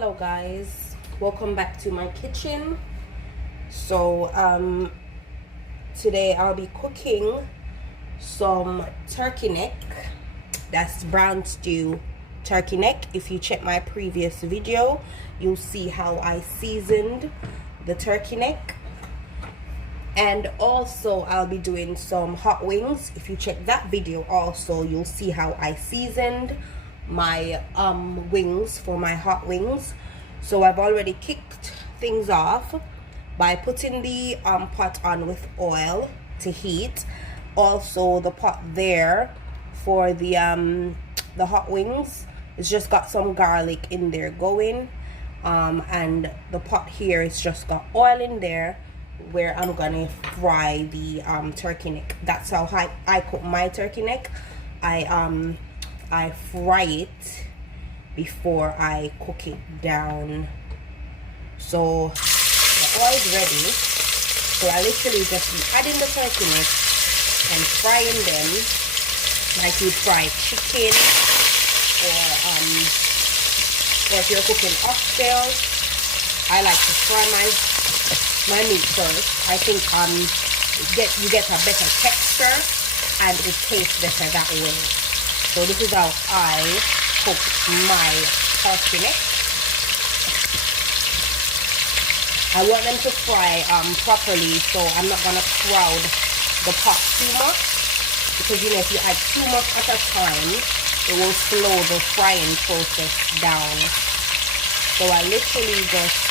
Hello guys, welcome back to my kitchen. So today I'll be cooking some turkey neck. That's brown stew turkey neck. If you check my previous video, you'll see how I seasoned the turkey neck. And also I'll be doing some hot wings. If you check that video also, you'll see how I seasoned my wings for my hot wings. So I've already kicked things off by putting the pot on with oil to heat. Also the pot there for the hot wings, it's just got some garlic in there going, and the pot here is just got oil in there where I'm gonna fry the turkey neck. That's how I cook my turkey neck. I fry it before I cook it down. So the oil is ready, so I literally just be adding the turkey neck and frying them like you fry chicken, or if you're cooking oxtail. I like to fry my meat first. I think you get a better texture and it tastes better that way. So this is how I cook my turkey neck. I want them to fry properly, so I'm not gonna crowd the pot too much, because you know, if you add too much at a time, it will slow the frying process down. So I literally just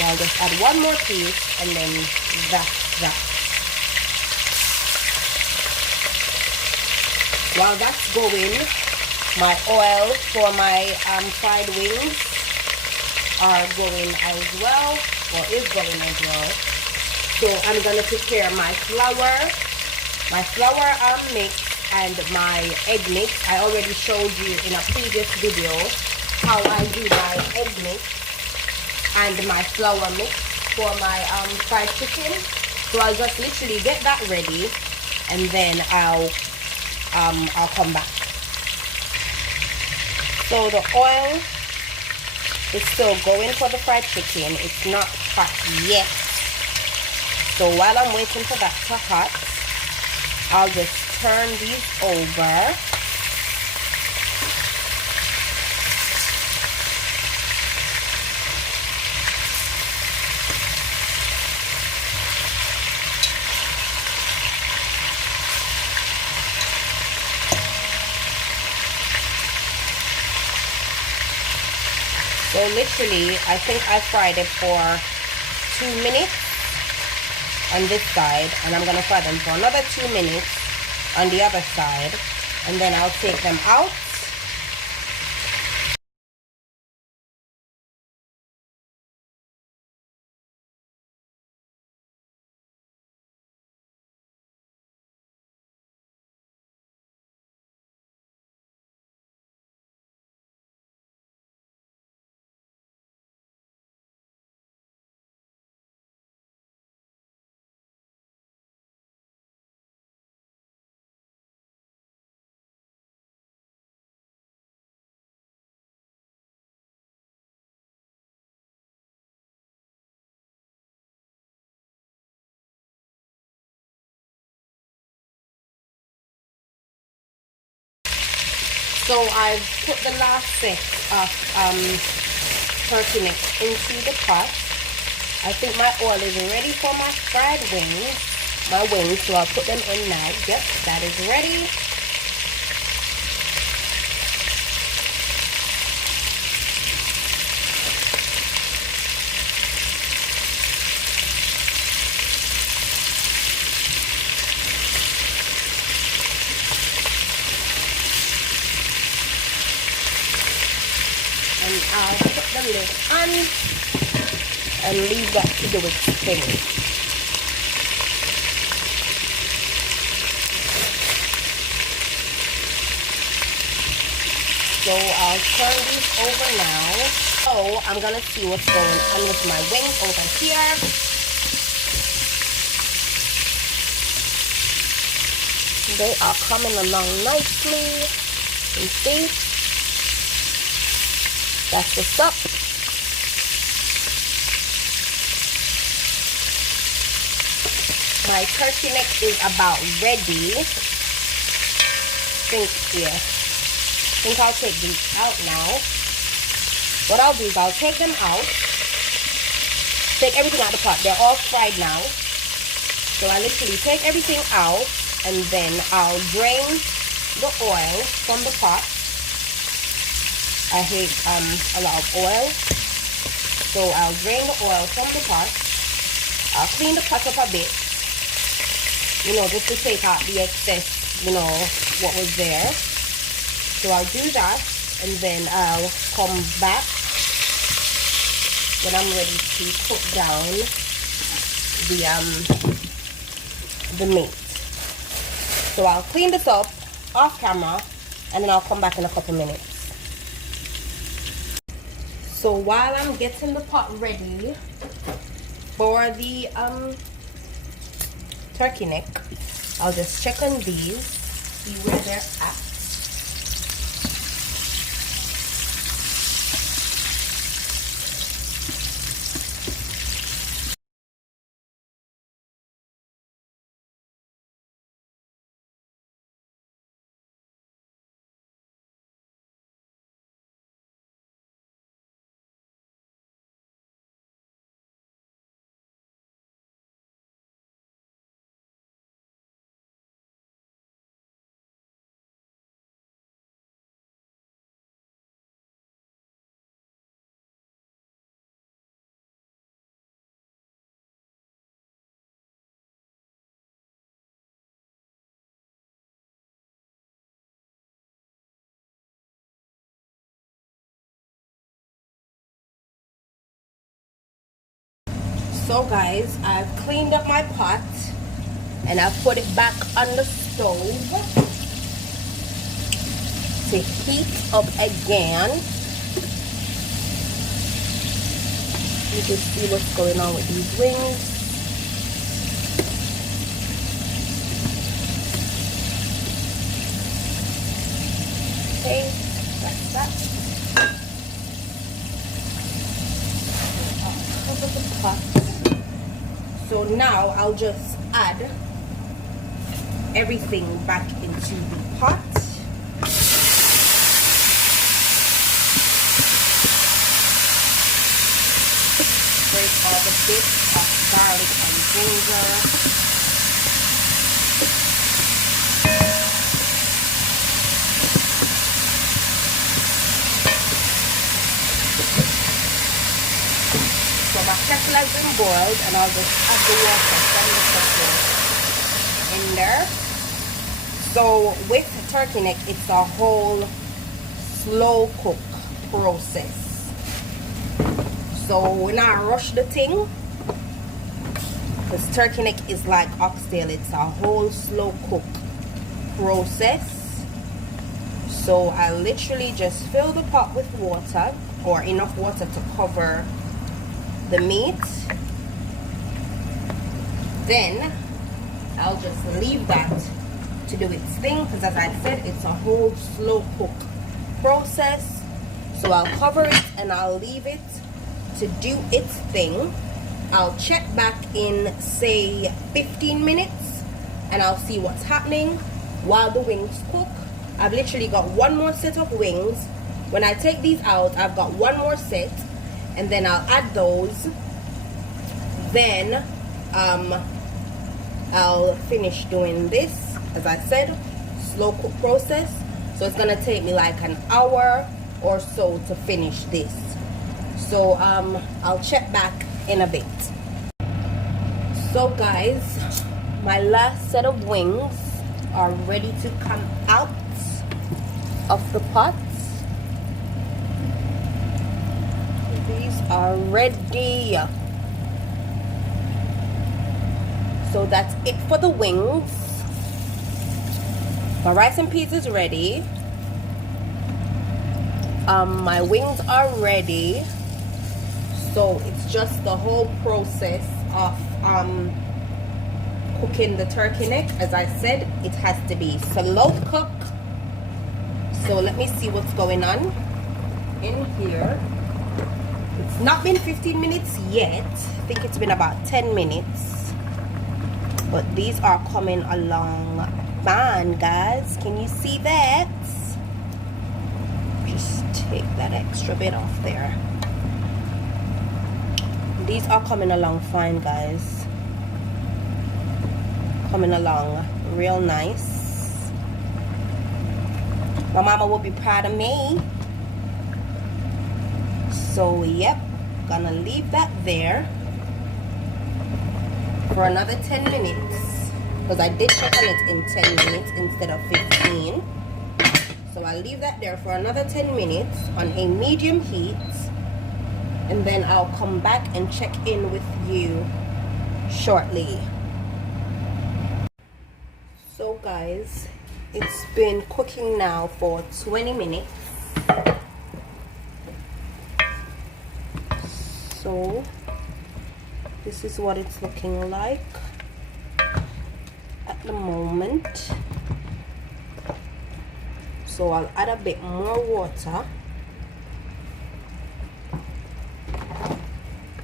I'll just add one more piece, and then that's that. While that's going, my oil for my fried wings are going as well, or is going as well. So I'm gonna prepare my flour mix and my egg mix. I already showed you in a previous video how I do my egg mix and my flour mix for my fried chicken. So I'll just literally get that ready, and then I'll come back. So the oil is still going for the fried chicken. It's not hot yet. So while I'm waiting for that to hot, I'll just turn these over. So literally, I think I fried it for 2 minutes on this side, and I'm gonna fry them for another 2 minutes on the other side, and then I'll take them out. So I've put the last set of turkey neck into the pot. I think my oil is ready for my fried wings. So I'll put them in now. Yep, that is ready. And I'll put the lid on and leave that to do its thing. So I'll turn these over now. So I'm gonna see what's going on with my wings over here. They are coming along nicely. You see? That's what's up. My turkey neck is about ready. I think I'll take these out now. What I'll do is I'll take them out. Take everything out of the pot. They're all fried now. So I literally take everything out and then I'll drain the oil from the pot. I hate a lot of oil. So I'll drain the oil from the pot. I'll clean the pot up a bit. You know, just to take out the excess, you know, what was there. So I'll do that and then I'll come back when I'm ready to cook down the meat. So I'll clean this up off camera and then I'll come back in a couple minutes. So while I'm getting the pot ready for the turkey neck, I'll just check on these, see where they're at. So guys, I've cleaned up my pot and I've put it back on the stove to heat up again. You can see what's going on with these wings. Okay, that's that. I'll cover the pot. So now I'll just add everything back into the pot. Break all the bits of garlic and ginger. So my kettle has been boiled and I'll just add the water from the kettle in there. So with turkey neck, it's a whole slow cook process. So when I rush the thing, because turkey neck is like oxtail, it's a whole slow cook process. So I literally just fill the pot with water, or enough water to cover the meat. Then I'll just leave that to do its thing, because as I said, it's a whole slow cook process. So I'll cover it and I'll leave it to do its thing. I'll check back in say 15 minutes and I'll see what's happening while the wings cook. I've literally got one more set of wings. When I take these out, I've got one more set, and then I'll add those. Then I'll finish doing this. As I said, slow cook process. So it's gonna take me like an hour or so to finish this. So I'll check back in a bit. So guys, my last set of wings are ready to come out of the pot. These are ready. So that's it for the wings. My rice and peas is ready. My wings are ready. So it's just the whole process of cooking the turkey neck. As I said, it has to be slow cook. So let me see what's going on. in here. It's not been 15 minutes yet. I think it's been about 10 minutes. But these are coming along fine, guys. Can you see that? Just take that extra bit off there. These are coming along fine, guys. Coming along real nice. My mama will be proud of me. So yep, gonna leave that there for another 10 minutes, because I did check on it in 10 minutes instead of 15. So I'll leave that there for another 10 minutes on a medium heat, and then I'll come back and check in with you shortly. So guys, it's been cooking now for 20 minutes. So this is what it's looking like at the moment. So I'll add a bit more water.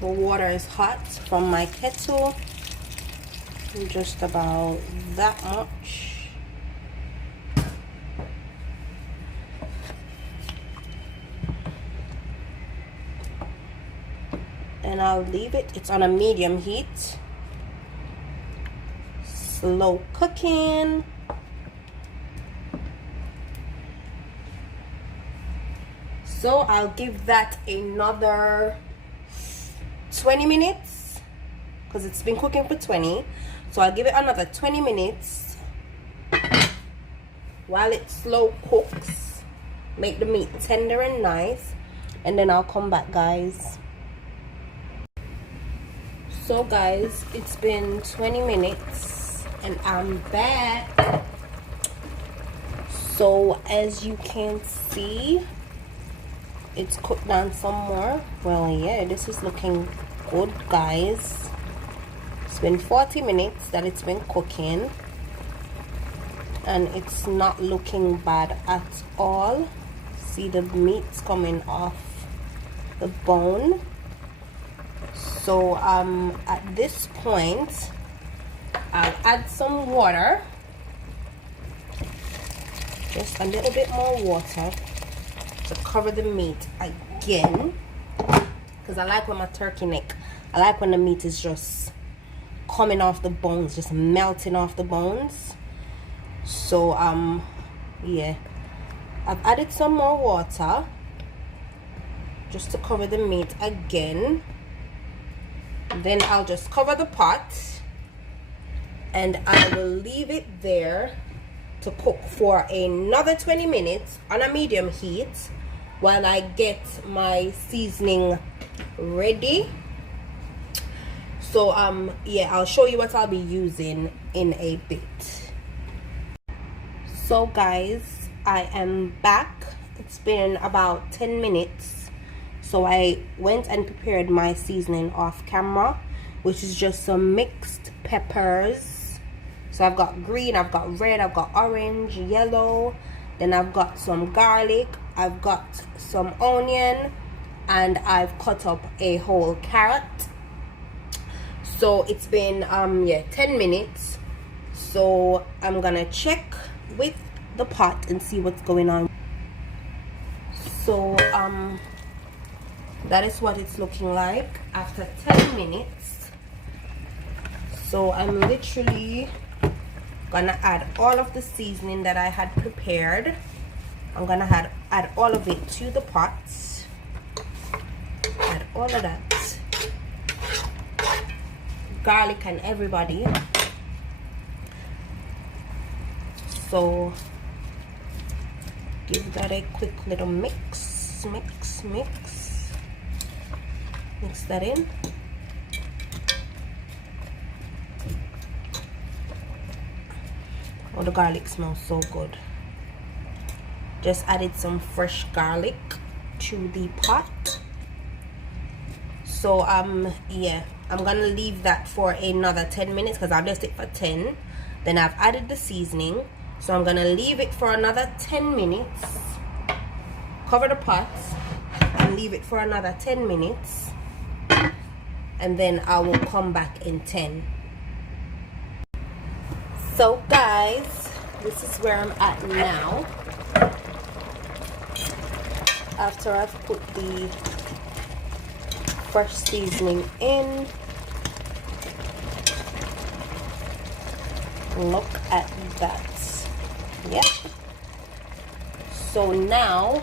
The water is hot from my kettle. Just about that much. And I'll leave it. It's on a medium heat. Slow cooking. So I'll give that another 20 minutes, because it's been cooking for 20. So I'll give it another 20 minutes while it slow cooks. Make the meat tender and nice, and then I'll come back, guys. So guys, it's been 20 minutes and I'm back. So as you can see, it's cooked down some more. Well, yeah, this is looking good, guys. It's been 40 minutes that it's been cooking, and it's not looking bad at all. See, the meat's coming off the bone. So at this point, I'll add some water, just a little bit more water to cover the meat again, because I like when my turkey neck, I like when the meat is just coming off the bones, just melting off the bones. So yeah, I've added some more water just to cover the meat again. Then I'll just cover the pot and I will leave it there to cook for another 20 minutes on a medium heat while I get my seasoning ready. So yeah, I'll show you what I'll be using in a bit. So guys, I am back. It's been about 10 minutes. So I went and prepared my seasoning off camera, which is just some mixed peppers. So I've got green, I've got red, I've got orange, yellow. Then I've got some garlic, I've got some onion, and I've cut up a whole carrot. So it's been yeah, 10 minutes. So I'm gonna check with the pot and see what's going on. So that is what it's looking like after 10 minutes. So I'm literally gonna add all of the seasoning that I had prepared. I'm gonna add all of it to the pot. Add all of that garlic and everybody. So give that a quick little mix. Mix that in. Oh, the garlic smells so good. Just added some fresh garlic to the pot. So yeah, I'm gonna leave that for another 10 minutes because I've left it for 10. Then I've added the seasoning, so I'm gonna leave it for another 10 minutes, cover the pot, leave it for another 10 minutes, and then I will come back in 10. So guys, this is where I'm at now. After I've put the fresh seasoning in. Look at that. Yep. So now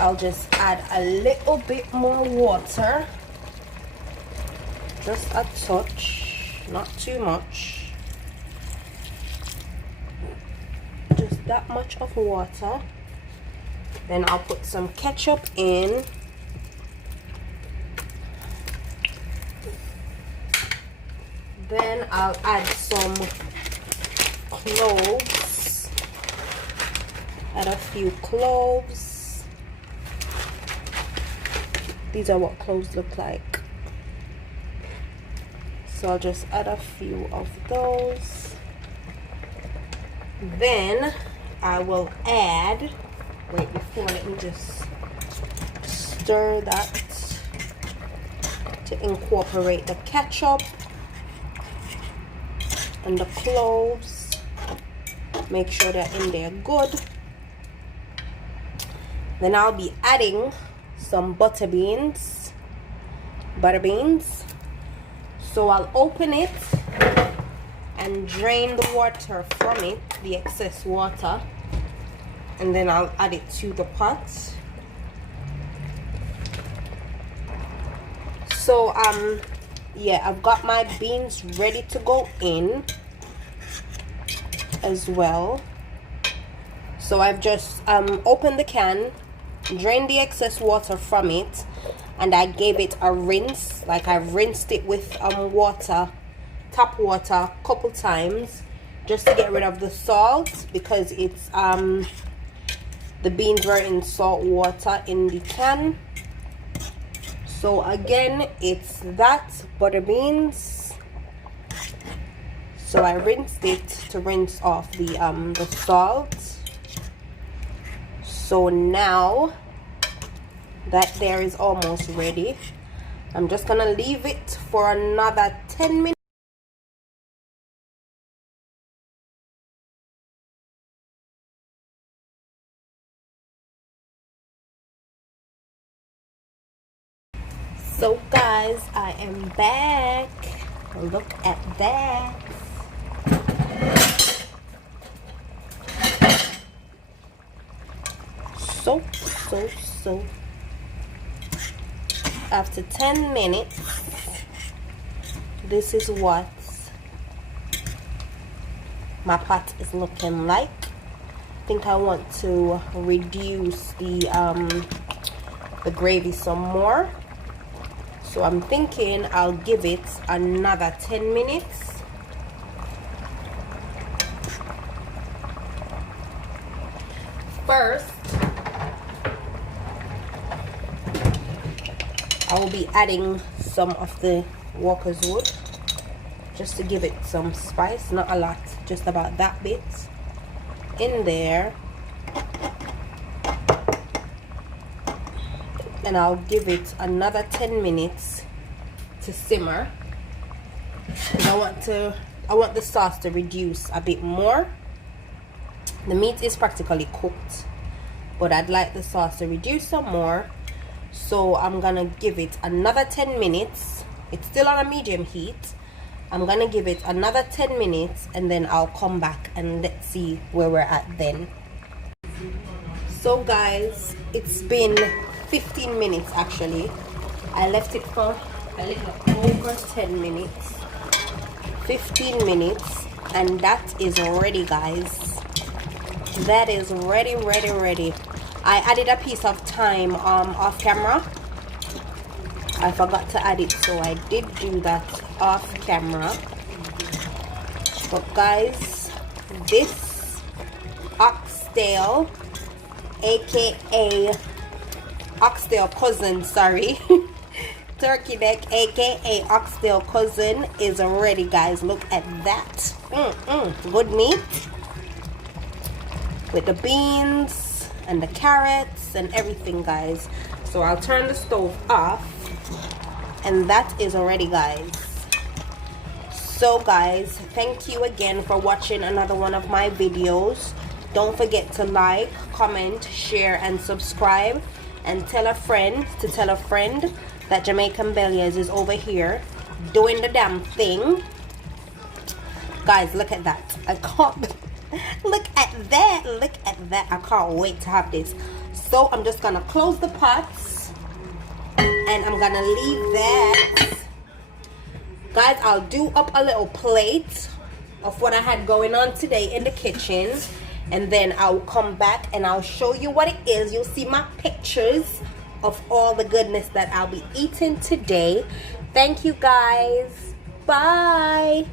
I'll just add a little bit more water, just a touch, not too much, just that much of water. Then I'll put some ketchup in. Then I'll add some cloves. Add a few cloves. These are what cloves look like. So I'll just add a few of those. Then I will add, wait, before, let me just stir that to incorporate the ketchup and the cloves. Make sure they're in there good. Then I'll be adding some butter beans. So I'll open it and drain the water from it, the excess water, and then I'll add it to the pot. So yeah, I've got my beans ready to go in as well. So I've just opened the can, drained the excess water from it, and I gave it a rinse. Like, I've rinsed it with water, tap water, a couple times, just to get rid of the salt, because it's the beans were in salt water in the can. So again, it's that butter beans. So I rinsed it to rinse off the salt. So now that there is almost ready, I'm just gonna leave it for another 10 minutes. So guys, I am back. Look at that. So after 10 minutes, this is what my pot is looking like. I think I want to reduce the gravy some more. So I'm thinking I'll give it another 10 minutes. First, I will be adding some of the Walker's Wood, just to give it some spice, not a lot, just about that bit in there. And I'll give it another 10 minutes to simmer. I want the sauce to reduce a bit more. The meat is practically cooked, but I'd like the sauce to reduce some more. So I'm gonna give it another 10 minutes. It's still on a medium heat. I'm gonna give it another 10 minutes, and then I'll come back and let's see where we're at then. So guys, it's been 15 minutes actually. I left it for a little over 10 minutes. 15 minutes, and that is ready, guys. That is ready. I added a piece of thyme off camera. I forgot to add it, so I did do that off camera. But guys, this oxtail, aka oxtail cousin, sorry, turkey neck, aka oxtail cousin, is ready, guys. Look at that. Good meat with the beans and the carrots and everything, guys. So I'll turn the stove off, and that is already, guys. So guys, thank you again for watching another one of my videos. Don't forget to like, comment, share, and subscribe, and tell a friend to tell a friend that Jamaican Bellies is over here doing the damn thing. Guys, look at that. I can't look at that. Look at that. I can't wait to have this. So I'm just gonna close the pots, and I'm gonna leave that. Guys, I'll do up a little plate of what I had going on today in the kitchen, and then I'll come back and I'll show you what it is. You'll see my pictures of all the goodness that I'll be eating today. Thank you, guys. Bye.